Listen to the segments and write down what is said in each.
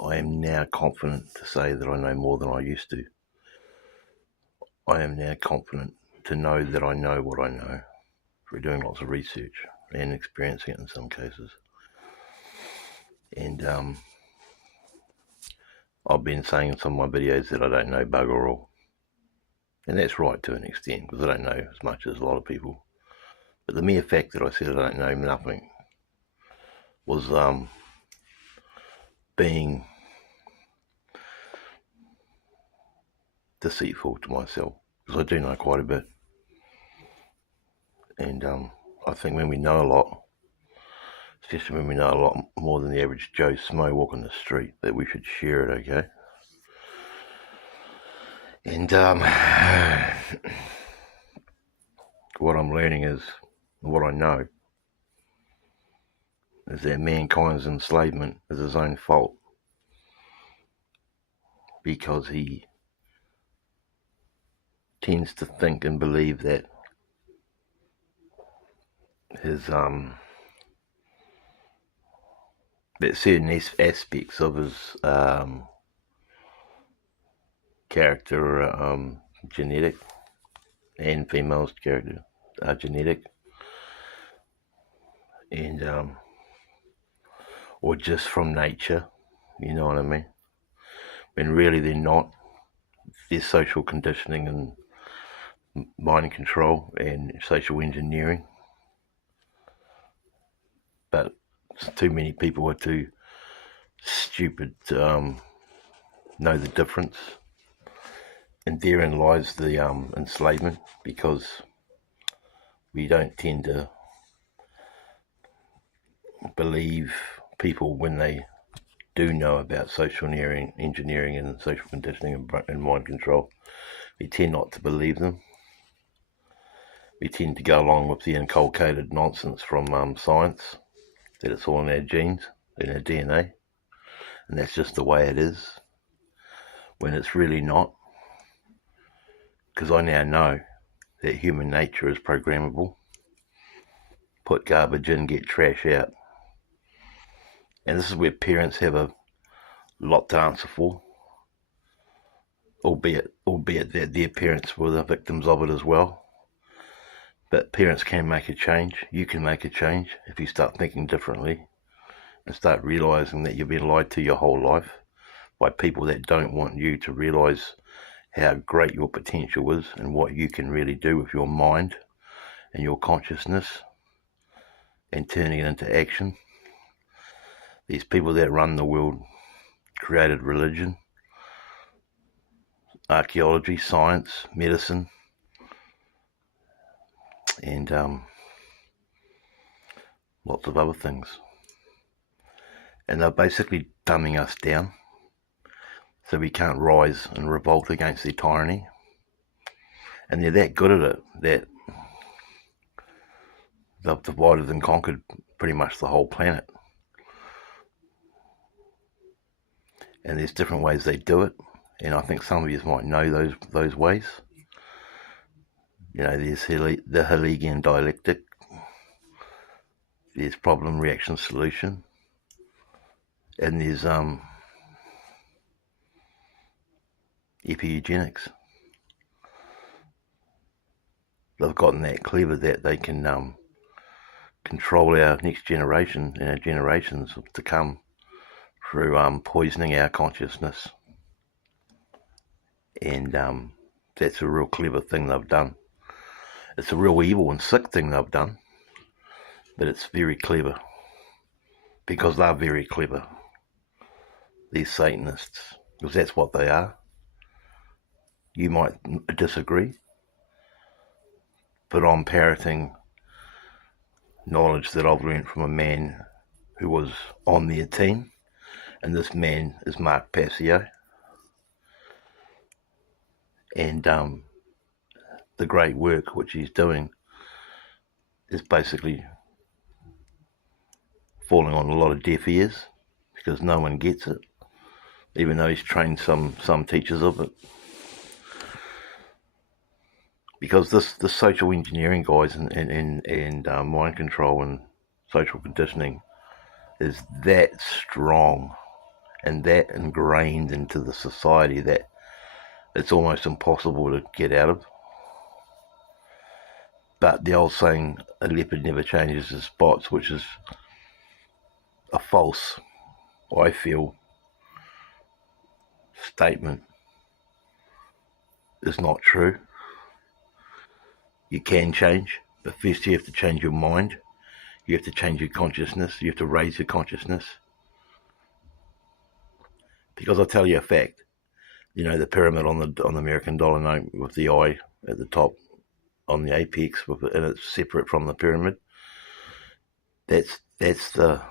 I am now confident to say that I know more than I used to. I am now confident to know that I know what I know through doing lots of research and experiencing it in some cases. And I've been saying in some of my videos that I don't know bugger all. And that's right to an extent, because I don't know as much as a lot of people. But the mere fact that I said I don't know nothing was being deceitful to myself, because I do know quite a bit. And I think when we know a lot, especially when we know a lot more than the average Joe Smo walking the street, that we should share it, okay? And what I'm learning is, what I know, is that mankind's enslavement is his own fault, because he tends to think and believe that his that certain aspects of his character are genetic, and female's character are genetic, and or just from nature, you know what I mean? When really they're not. There's social conditioning and mind control and social engineering, but too many people are too stupid to know the difference. And therein lies the enslavement, because we don't tend to believe people when they do know about social engineering and social conditioning and mind control. We tend not to believe them. We tend to go along with the inculcated nonsense from science, that it's all in our genes, in our DNA, and that's just the way it is, when it's really not. Because I now know that human nature is programmable. Put garbage in, get trash out. And this is where parents have a lot to answer for, albeit that their parents were the victims of it as well. But parents can make a change. You can make a change if you start thinking differently and start realising that you've been lied to your whole life by people that don't want you to realise how great your potential is and what you can really do with your mind and your consciousness, and turning it into action. These people that run the world created religion, archaeology, science, medicine, and lots of other things. And they're basically dumbing us down so we can't rise and revolt against their tyranny. And they're that good at it that they've divided and conquered pretty much the whole planet. And there's different ways they do it, and I think some of you might know those ways. You know, there's the Hegelian dialectic, there's problem, reaction, solution, and there's epigenetics. They've gotten that clever that they can control our next generation and our generations to come through poisoning our consciousness. And that's a real clever thing they've done. It's a real evil and sick thing they've done, but it's very clever, because they're very clever, these Satanists, because that's what they are. You might disagree, but I'm parroting knowledge that I've learned from a man who was on their team, and this man is Mark Passio. And the great work which he's doing is basically falling on a lot of deaf ears, because no one gets it, even though he's trained some teachers of it. Because the social engineering guys and mind control and social conditioning is that strong and that ingrained into the society that it's almost impossible to get out of. But the old saying, a leopard never changes his spots, which is a false, I feel, statement, is not true. You can change, but first you have to change your mind. You have to change your consciousness. You have to raise your consciousness. Because I'll tell you a fact. You know, the pyramid on the American dollar note with the eye at the top on the apex, and it's separate from the pyramid. That's the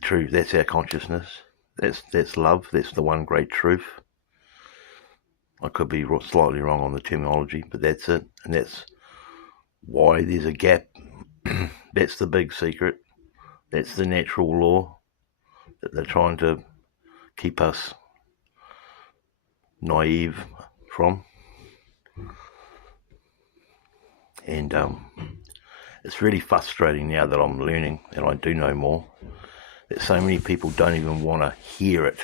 truth. That's our consciousness. That's love. That's the one great truth. I could be slightly wrong on the terminology, but that's it. And that's why there's a gap. That's the big secret. That's the natural law that they're trying to keep us naive from. And it's really frustrating now that I'm learning, and I do know more, that so many people don't even want to hear it.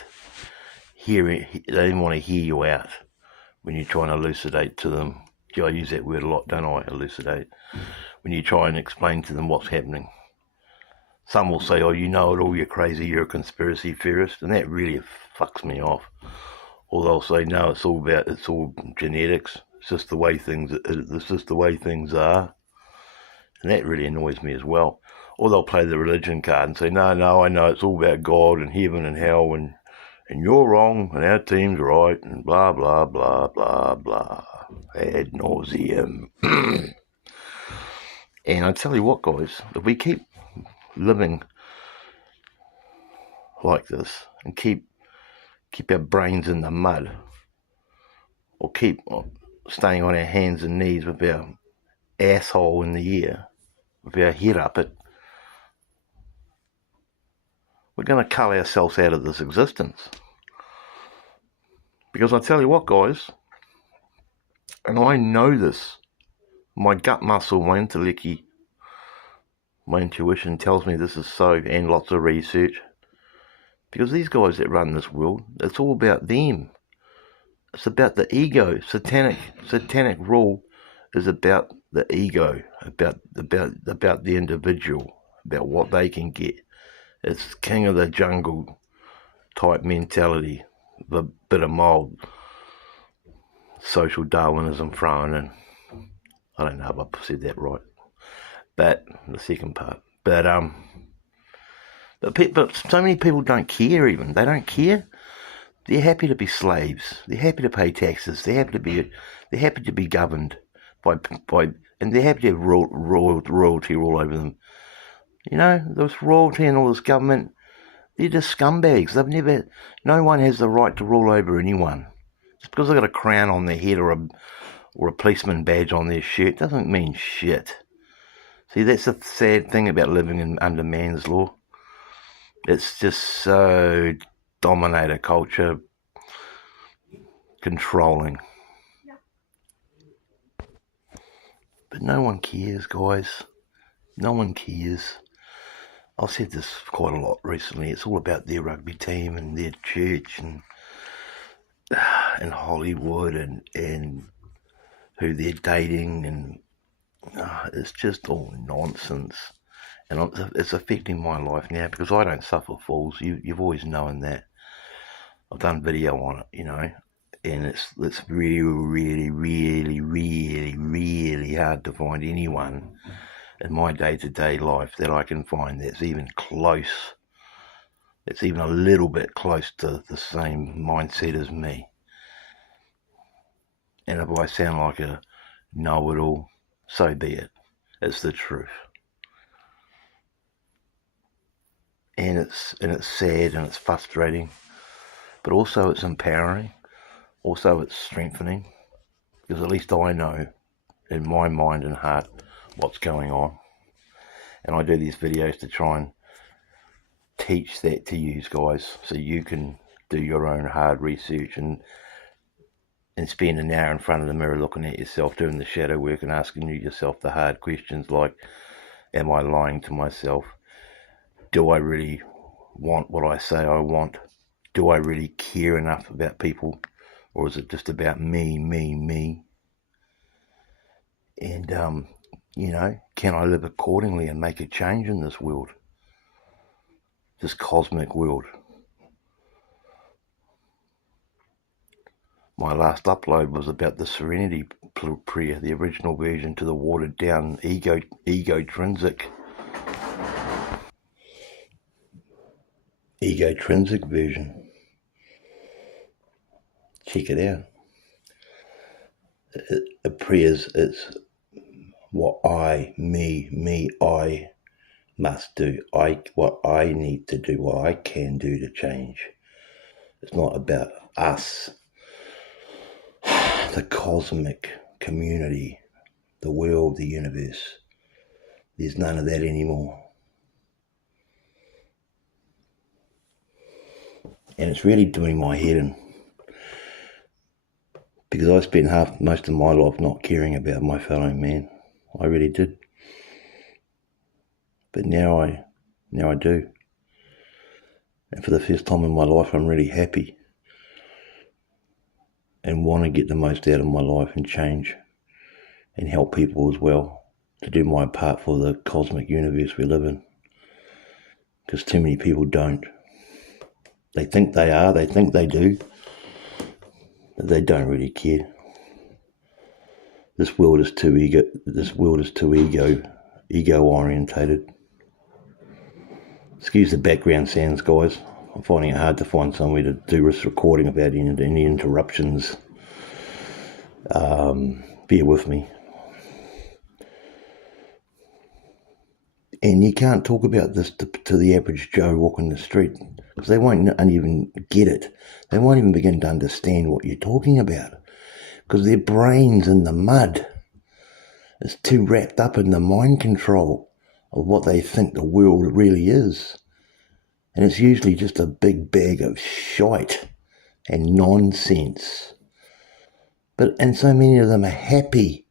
They don't even want to hear you out when you're trying to elucidate to them. Gee, I use that word a lot, don't I? Elucidate. When you try and explain to them what's happening. Some will say, oh, you know it all, you're crazy, you're a conspiracy theorist, and that really fucks me off. Or they'll say, no, it's all genetics. It's just the way things are. And that really annoys me as well. Or they'll play the religion card and say, no, I know it's all about God and heaven and hell, and you're wrong and our team's right, and blah, blah, blah, blah, blah. Ad nauseum. And I tell you what, guys, if we keep living like this and keep our brains in the mud, or keep staying on our hands and knees with our asshole in the air, with our head up it, we're going to cull ourselves out of this existence. Because I tell you what, guys, and I know this, my gut muscle, my intellecty, my intuition tells me this is so, and lots of research. Because these guys that run this world, it's all about them. It's about the ego. Satanic rule is about the ego, about the individual, about what they can get. It's king of the jungle type mentality, the bit of mild social Darwinism thrown in. I don't know if I said that right, but the second part. But so many people don't care. Even they don't care. They're happy to be slaves. They're happy to pay taxes. They're happy to be governed by, and they're happy to have royalty all over them. You know, this royalty and all this government, they're just scumbags. No one has the right to rule over anyone. Just because they've got a crown on their head or a policeman badge on their shirt doesn't mean shit. See, that's the sad thing about living under man's law. It's just so dominator culture, controlling. But no one cares, guys. No one cares. I've said this quite a lot recently. It's all about their rugby team and their church and Hollywood and who they're dating, and it's just all nonsense. And it's affecting my life now because I don't suffer fools. You've always known that. I've done video on it, you know, and it's really, really, really, really, really hard to find anyone in my day-to-day life that I can find that's even close, that's even a little bit close to the same mindset as me. And if I sound like a know-it-all, so be it. It's the truth. And it's sad and it's frustrating, but also it's empowering. Also it's strengthening, because at least I know in my mind and heart what's going on. And I do these videos to try and teach that to you guys, so you can do your own hard research and spend an hour in front of the mirror looking at yourself, doing the shadow work and asking yourself the hard questions like, am I lying to myself? Do I really want what I say I want? Do I really care enough about people? Or is it just about me, me, me? And, can I live accordingly and make a change in this world? This cosmic world. My last upload was about the Serenity Prayer, the original version to the watered down egotrinsic version. Check it out. The prayers, it's what I must do, what I need to do, what I can do to change. It's not about us, the cosmic community, the world, the universe. There's none of that anymore. And it's really doing my head in, because I spent most of my life not caring about my fellow man. I really did. But now I do. And for the first time in my life, I'm really happy and want to get the most out of my life and change and help people as well, to do my part for the cosmic universe we live in. Because too many people don't. They think they are, they think they do, but they don't really care. This world is too ego orientated. Excuse the background sounds, guys. I'm finding it hard to find somewhere to do this recording without any interruptions. Bear with me. And you can't talk about this to the average Joe walking the street, because they won't even get it. They won't even begin to understand what you're talking about, because their brain's in the mud. It's too wrapped up in the mind control of what they think the world really is. And it's usually just a big bag of shite and nonsense. And so many of them are happy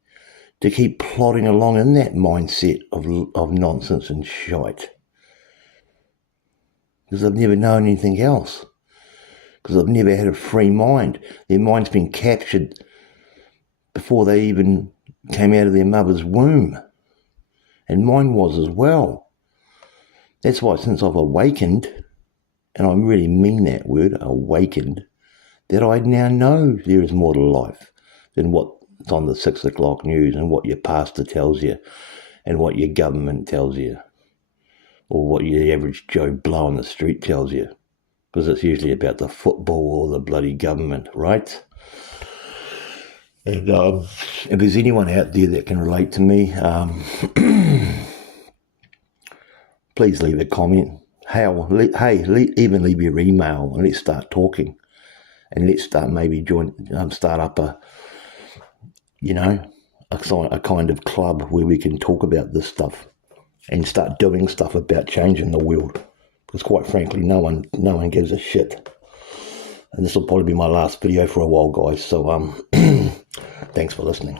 to keep plodding along in that mindset of nonsense and shite, because they've never known anything else, because they've never had a free mind. Their mind's been captured before they even came out of their mother's womb, and mine was as well. That's why since I've awakened, and I really mean that word, awakened, that I now know there is more to life than what's on the 6 o'clock news and what your pastor tells you and what your government tells you or what your average Joe Blow on the street tells you, because it's usually about the football or the bloody government, right? And if there's anyone out there that can relate to me, please leave a comment. Even leave your email and let's start talking. And let's start maybe start up a kind of club where we can talk about this stuff and start doing stuff about changing the world. Because quite frankly, no one gives a shit. And this will probably be my last video for a while, guys. So thanks for listening.